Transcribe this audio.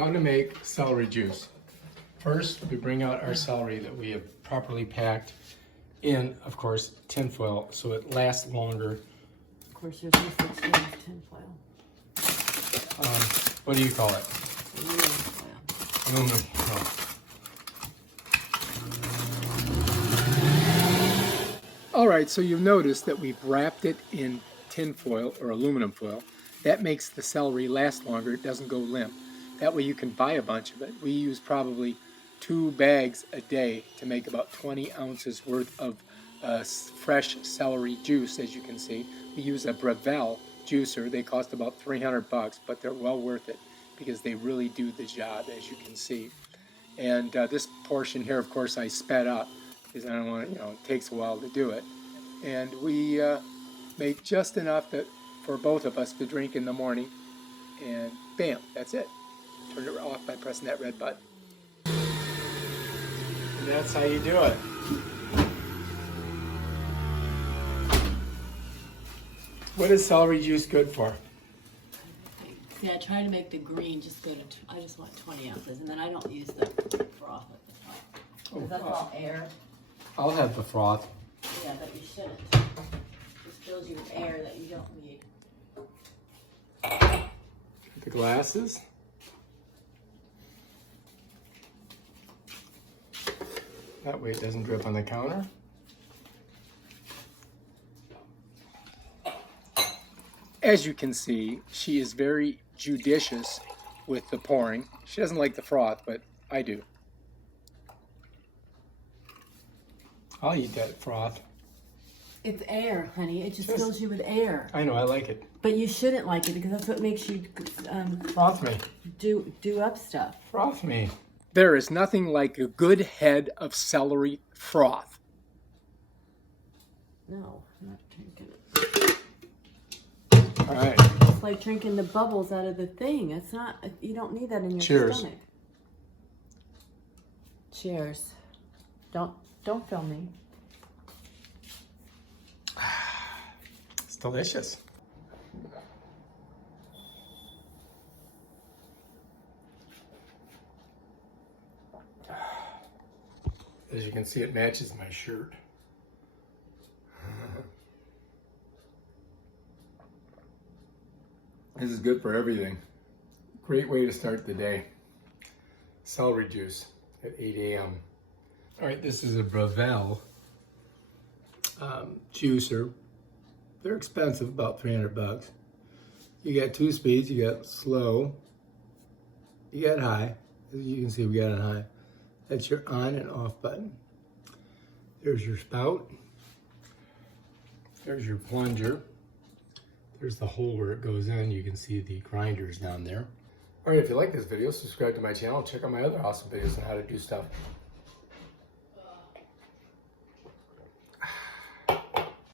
How to make celery juice. First, we bring out our celery that we have properly packed in, of course, tinfoil so it lasts longer. Of course, there's no such thing as tinfoil. What do you call it? Aluminum foil. Aluminum foil. All right, so you've noticed that we've wrapped it in tinfoil or aluminum foil. That makes the celery last longer. It doesn't go limp. That way you can buy a bunch of it. We use probably 2 bags a day to make about 20 ounces worth of fresh celery juice, as you can see. We use a Breville juicer. They cost about $300, but they're well worth it because they really do the job, as you can see. And this portion here, of course, I sped up because I don't want to, it takes a while to do it. And we make just enough that for both of us to drink in the morning. And bam, that's it. Turn it off by pressing that red button. And that's how you do it. What is celery juice good for? Yeah, I try to make the green just go to, I just want 20 ounces, and then I don't use the froth at the top. Because that's all air. I'll have the froth. Yeah, but you shouldn't. It just fills you with air that you don't need. The glasses. That way it doesn't drip on the counter. As you can see, she is very judicious with the pouring. She doesn't like the froth, but I do. I'll eat that froth. It's air, honey. It just fills you with air. I know, I like it. But you shouldn't like it because that's what makes you Froth me. do up stuff. Froth me. There is nothing like a good head of celery froth. No, I'm not drinking it. All right. It's like drinking the bubbles out of the thing. It's not, you don't need that in your Cheers. stomach. Cheers. Don't film me. It's delicious. As you can see, it matches my shirt. This is good for everything. Great way to start the day. Celery juice at 8 a.m. All right, this is a Breville juicer. They're expensive, about $300. You got 2 speeds. You got slow. You got high. As you can see, we got it high. That's your on and off button. There's your spout. There's your plunger. There's the hole where it goes in. You can see the grinders down there. All right, if you like this video, subscribe to my channel. Check out my other awesome videos on how to do stuff.